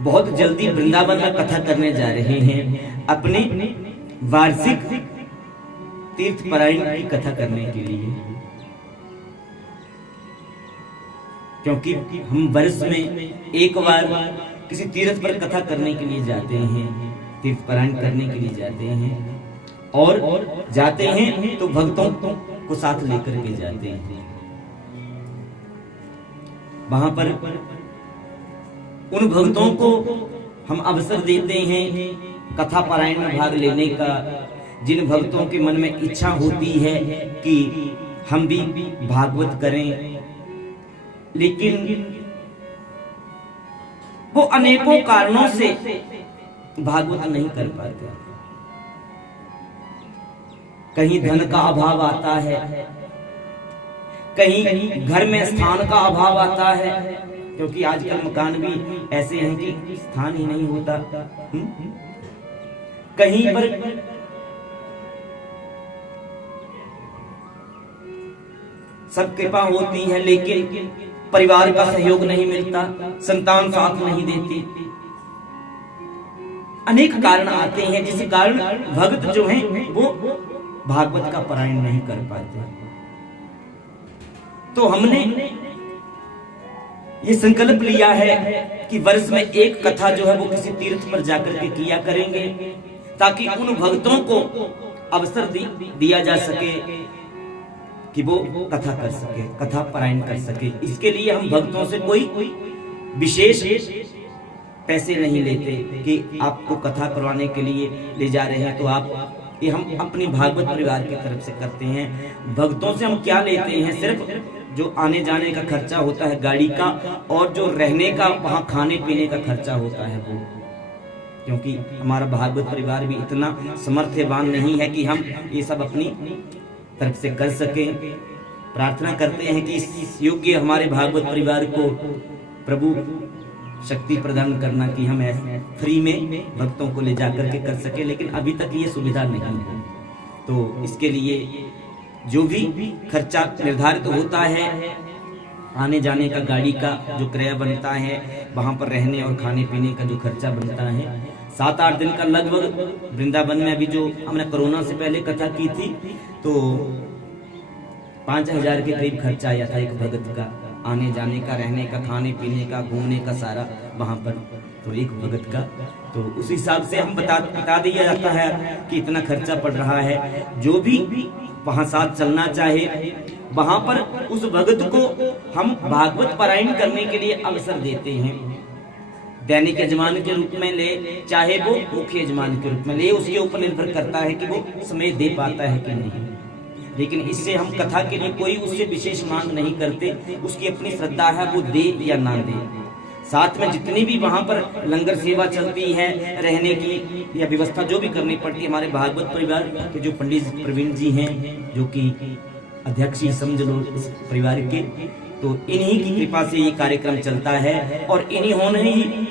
बहुत जल्दी वृंदावन में कथा करने जा रहे हैं, अपने वार्षिक तीर्थ परायण की कथा करने के लिए, क्योंकि हम वर्ष में एक बार किसी तीर्थ पर कथा करने के लिए जाते हैं, तीर्थ परायण करने के लिए जाते हैं, और जाते हैं तो भक्तों को साथ लेकर के जाते हैं। वहां पर उन भक्तों को हम अवसर देते हैं कथा पारायण में भाग लेने का, जिन भक्तों के मन में इच्छा होती है कि हम भी भागवत करें, लेकिन वो अनेकों कारणों से भागवत नहीं कर पाते। कहीं धन का अभाव आता है, कहीं घर में स्थान का अभाव आता है, क्योंकि आजकल मकान भी ऐसे हैं कि स्थान ही नहीं होता। कहीं पर सब कृपा होती है, लेकिन परिवार का सहयोग नहीं मिलता, संतान साथ नहीं देती, अनेक कारण आते हैं जिस कारण भक्त जो हैं वो भागवत का पारायण नहीं कर पाते। तो हमने ये संकल्प लिया है कि वर्ष में एक कथा जो है वो किसी तीर्थ पर जाकर के किया करेंगे, ताकि उन भक्तों को अवसर दिया जा सके कि वो कथा कर सके, कथा पारायण कर सके। इसके लिए हम भक्तों से कोई विशेष पैसे नहीं लेते कि आपको कथा करवाने के लिए ले जा रहे हैं, तो आप ये हम अपनी भागवत परिवार की तरफ से करते हैं। भक्तों से हम क्या लेते हैं, सिर्फ जो आने जाने का खर्चा होता है गाड़ी का, और जो रहने का वहाँ खाने पीने का खर्चा होता है वो, क्योंकि हमारा भागवत परिवार भी इतना समर्थवान नहीं है कि हम ये सब अपनी तरफ से कर सकें। प्रार्थना करते हैं कि इस योग्य हमारे भागवत परिवार को प्रभु शक्ति प्रदान करना कि हम ऐसे फ्री में भक्तों को ले जाकर के कर सके, लेकिन अभी तक ये सुविधा नहीं है। तो इसके लिए जो भी खर्चा निर्धारित होता है, आने जाने का गाड़ी का जो किराया बनता है, वहां पर रहने और खाने पीने का जो खर्चा बनता है, 7-8 दिन का लगभग वृंदावन में अभी जो हमने कोरोना से पहले कथा की थी तो 5000 के करीब खर्चा आया था एक भगत का, आने जाने का, रहने का, खाने पीने का, घूमने का सारा वहां पर, तो एक भगत का। तो उस हिसाब से हम बता दिया जाता है कि इतना खर्चा पड़ रहा है। जो भी वहां साथ चलना चाहे, वहां पर उस भगत को हम भागवत पारायण करने के लिए अवसर देते हैं। दैनिक यजमान के रूप में ले, चाहे वो मुख्य यजमान के रूप में ले, उसके ऊपर निर्भर करता है कि वो समय दे पाता है कि नहीं। लेकिन इससे हम कथा के लिए कोई उससे विशेष मांग नहीं करते, उसकी अपनी श्रद्धा है, वो दे या ना दे। साथ में जितनी भी वहां पर लंगर सेवा चलती है, रहने की या व्यवस्था जो भी करनी पड़ती है, हमारे भागवत परिवार के जो पंडित प्रवीण जी हैं, जो कि अध्यक्ष ही समझ लो इस परिवार के, तो इन्हीं की कृपा से ये कार्यक्रम चलता है। और इन्होंने ही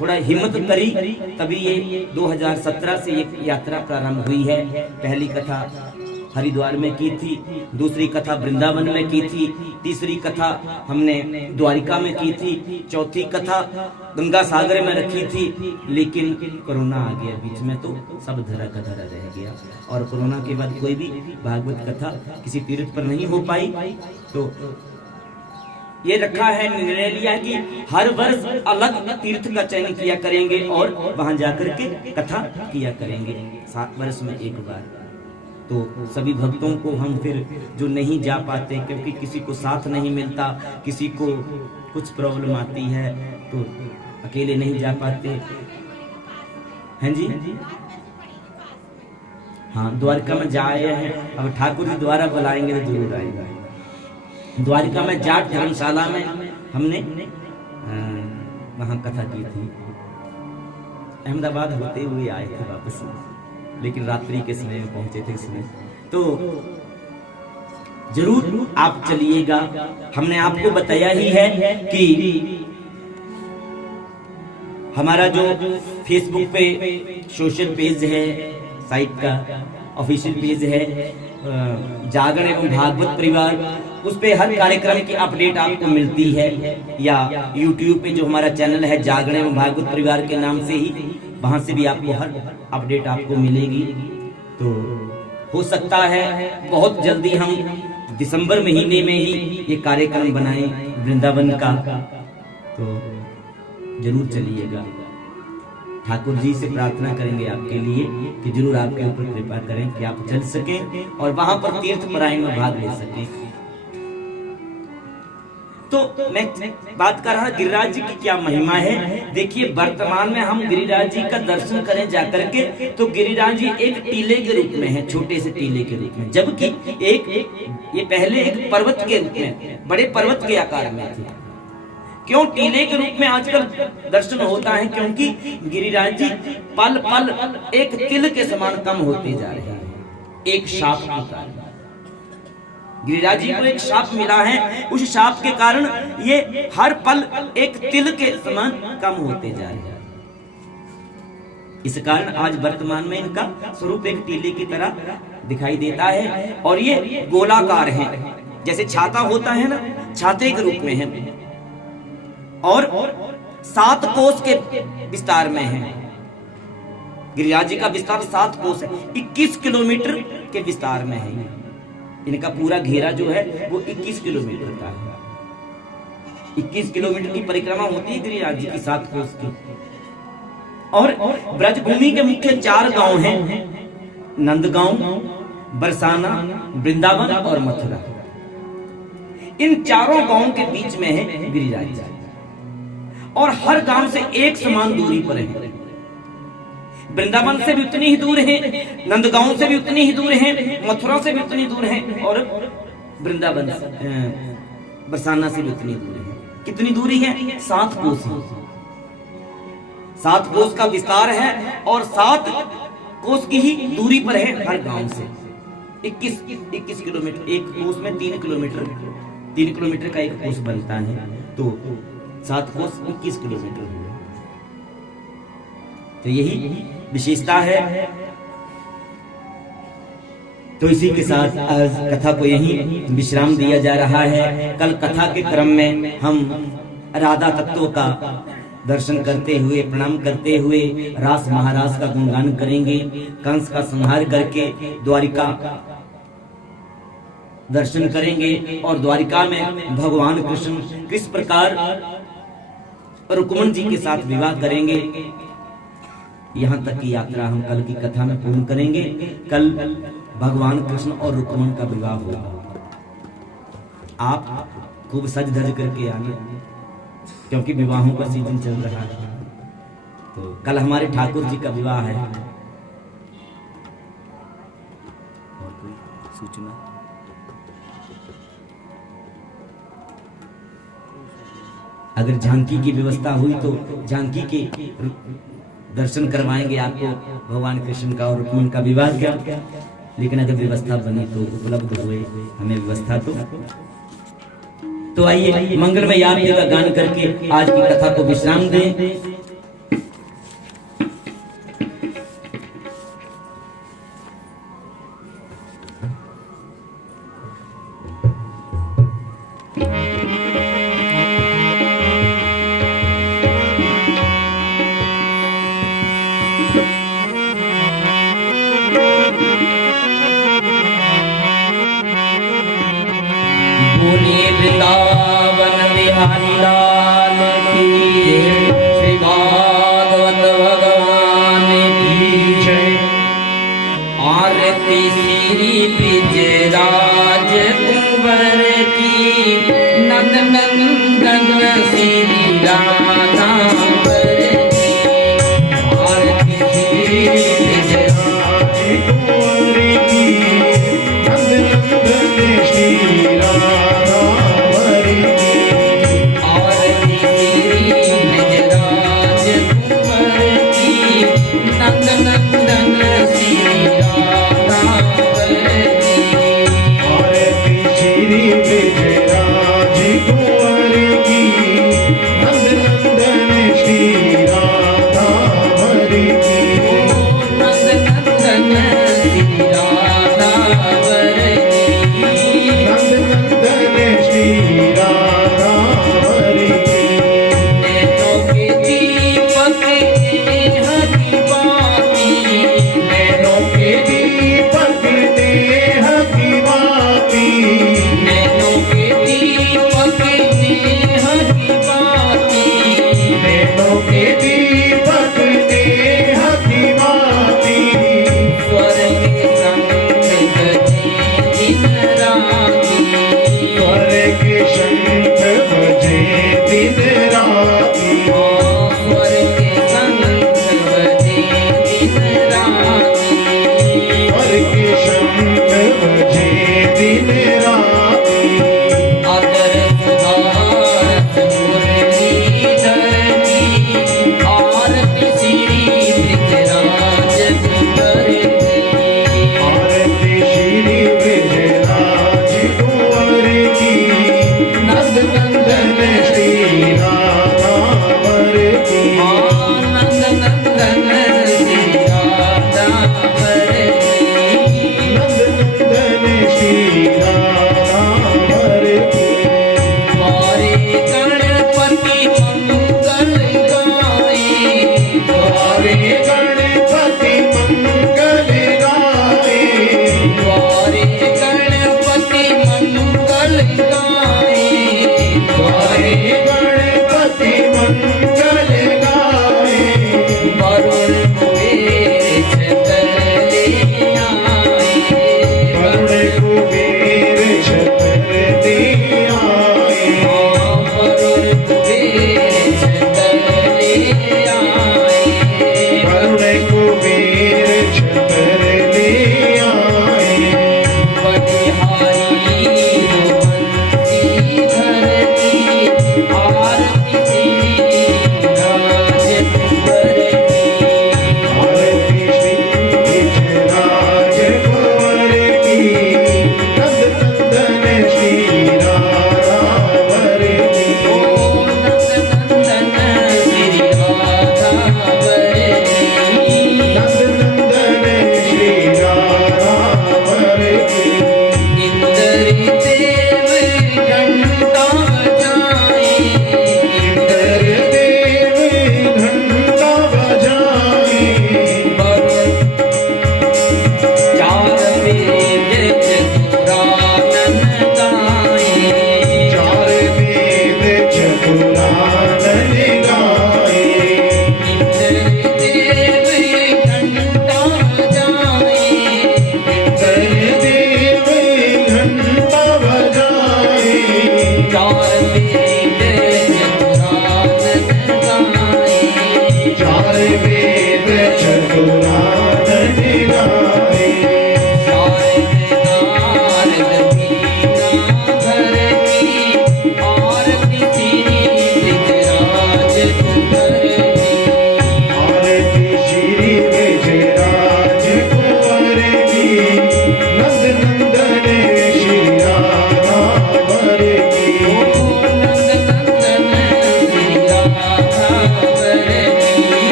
थोड़ा हिम्मत करी, तभी ये 2017 से ये यात्रा प्रारंभ हुई है। पहली कथा हरिद्वार में की थी, दूसरी कथा वृंदावन में की थी, तीसरी कथा हमने द्वारिका में की थी, चौथी कथा गंगा सागर में रखी थी। लेकिन कोरोना आ गया बीच में, तो सब धरा का धरा रह गया, और कोरोना के बाद कोई भी भागवत कथा किसी तीर्थ पर नहीं हो पाई। तो ये रखा है, निर्णय लिया है कि हर वर्ष अलग तीर्थ का चयन किया करेंगे और वहां जाकर के कथा किया करेंगे 7 वर्ष में एक बार। तो सभी भक्तों को हम फिर जो नहीं जा पाते, क्योंकि किसी को साथ नहीं मिलता, किसी को कुछ प्रॉब्लम आती है, तो अकेले नहीं जा पाते हैं जी। हाँ, द्वारका में जा आए हैं, अब ठाकुर जी द्वारा बुलाएंगे तो जरूर आएगा। द्वारिका में जाट धर्मशाला में हमने वहां कथा की थी। अहमदाबाद होते हुए आए थे वापस, लेकिन रात्रि के समय में पहुंचे थे इसमें। तो जरूर आप चलिएगा। हमने आपको बताया ही है कि हमारा जो फेसबुक पे सोशल पेज है, साइट का ऑफिशियल पेज है जागरण एवं भागवत परिवार, उस पे हर कार्यक्रम की अपडेट आपको मिलती है। या YouTube पे जो हमारा चैनल है जागरण एवं भागवत परिवार के नाम से ही, वहां से भी आपको हर अपडेट आपको मिलेगी। तो हो सकता है बहुत जल्दी हम दिसंबर महीने में ही ये कार्यक्रम बनाएं वृंदावन का, तो जरूर चलिएगा। ठाकुर जी से प्रार्थना करेंगे आपके लिए कि जरूर आपके ऊपर कृपा करें कि आप चल सकें और वहां पर तीर्थ पारायण में भाग ले सकें। तो मैं बात कर रहा गिरिराज जी की क्या महिमा है। देखिए, वर्तमान में हम गिरिराज जी का दर्शन करें जाकर के, तो गिरिराज जी एक टीले के रूप में है, छोटे से टीले के रूप में, जबकि ये पहले एक पर्वत के रूप में, बड़े पर्वत के आकार में थे। क्यों टीले के रूप में आजकल दर्शन होता है? क्योंकि गिरिराज जी पल पल एक तिल के समान कम होते जा रहे हैं, एक शाप के कारण। गिरिराज जी को एक शाप मिला है, उस शाप के कारण ये हर पल एक तिल के समान कम होते जा रहे हैं। इस कारण आज वर्तमान में इनका स्वरूप एक टीले की तरह दिखाई देता है, और ये गोलाकार है, जैसे छाता होता है ना, छाते के रूप में है, और 7 कोस के विस्तार में है। गिरिराज जी का विस्तार 7 कोस है, 21 किलोमीटर के विस्तार में है। इनका पूरा घेरा जो है वो 21 किलोमीटर का है। 21 किलोमीटर की परिक्रमा होती है गिरिराज जी की 7 कोस की। और ब्रजभूमि के मुख्य 4 गांव हैं, नंदगांव, बरसाना, वृंदावन और मथुरा। इन चारों गांवों के बीच में है गिरिराज जी। और हर गांव से एक समान दूरी पर है। वृंदावन से भी उतनी ही दूर है, नंदगांव से भी उतनी ही दूर है, मथुरा से भी उतनी दूर है, और वृंदावन बरसाना से भी उतनी दूर है। कितनी दूरी है? 7 कोस। 7 कोस का विस्तार है और 7 कोस की ही दूरी पर है हर गांव से। 21 किलोमीटर, एक कोस में 3 किलोमीटर, 3 किलोमीटर का एक कोस बनता है, तो 7 कोस 21 किलोमीटर हुआ। तो यही विशेषता है। तो इसी के साथ आज कथा को यही विश्राम दिया जा रहा है। कल कथा के क्रम में हम राधा तत्वों का दर्शन करते हुए, प्रणाम करते हुए रास महाराज का गुणगान करेंगे। कंस का संहार करके द्वारिका दर्शन करेंगे और द्वारिका में भगवान कृष्ण किस प्रकार रुक्मण जी के साथ विवाह करेंगे, यहाँ तक की यात्रा हम कल की कथा में पूर्ण करेंगे। कल भगवान कृष्ण और रुक्मण का विवाह होगा। आप खूब सज धज करके आने, क्योंकि विवाहों का सीजन चल रहा है। तो कल हमारे ठाकुर जी का विवाह है। और कोई सूचना? अगर झांकी की व्यवस्था हुई तो झांकी के दर्शन करवाएंगे आपको भगवान कृष्ण का और रुक्मण का विवाह का। लेकिन अगर व्यवस्था बनी तो उपलब्ध हुए हमें व्यवस्था तो आइए मंगलमय आरती का गान करके आज की कथा को विश्राम दें। वृंदावन बिहारी लाल की, श्री भागवत भगवान की जय। आरती श्री ब्रिजराज कुंवर की, नंद नंदन श्री राधा की। आरती श्री ब्रिजराज कुंवर की, नंद नंदन श्री राधा। ब्रिजराज कुंवर की, नंद नंदन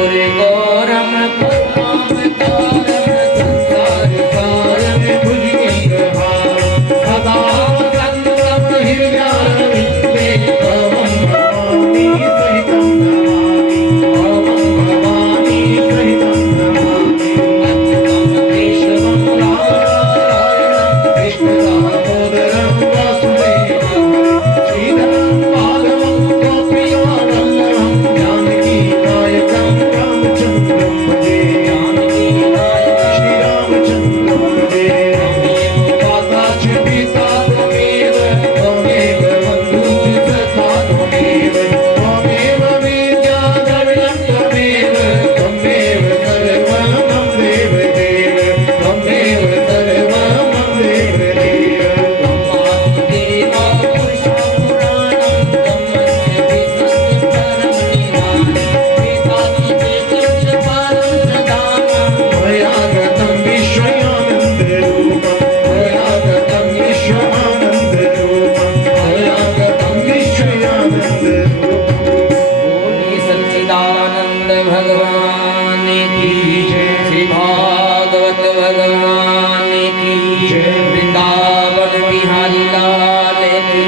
गौर गौरम गौरम तारम संसार सारम भुजगेन्द्रहार सदा वसन्तम हृदयारविन्दे त्वं भवानी सहितं नमामि त्वं भवानी सहितं नमामि अच्युतं केशवं रामनारायणं कृष्णदामोदरं वासुदेवं श्रीधरं माधवं गोपीवल्लभं जानकीनायकं रामचन्द्रं भजे जानकी नायक श्रीरामचन्द्रं भजे माता च पिता त्वमेव त्वमेव बन्धुश्च सखा त्वमेव त्वमेव विद्या द्रविणं त्वमेव त्वमेव सर्वं मम देव देव त्वमेव सर्वं मम देव देव देवा पुरुषं पुराणं तमस्य विसर्जपरमणिनां वेदासि वेदं च पारं प्रधानं मया गतं विश्वयानन्दरूपं मया गतं विश्वानन्दरूपं मया गतं विश्वयानन्दरूपम् बोले सच्चिदानंद भगवान की श्री भागवत भगवान की वृंदावन बिहारी लाल की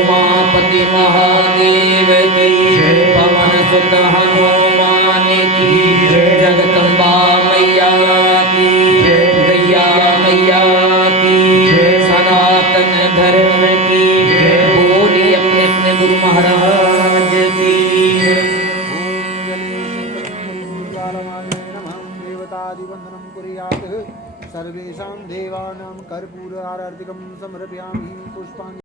उमापति महादेव की पवन सुत हनुमान की जगदम्बा मैया की गैया मैया की सनातन धर्म की बोली अपने अपने गुरु महाराज की देवतादिवन्दनं कुर्यात् सर्वेषां देवानां कर्पूर आरार्तिकं समर्पयामि पुष्पाणि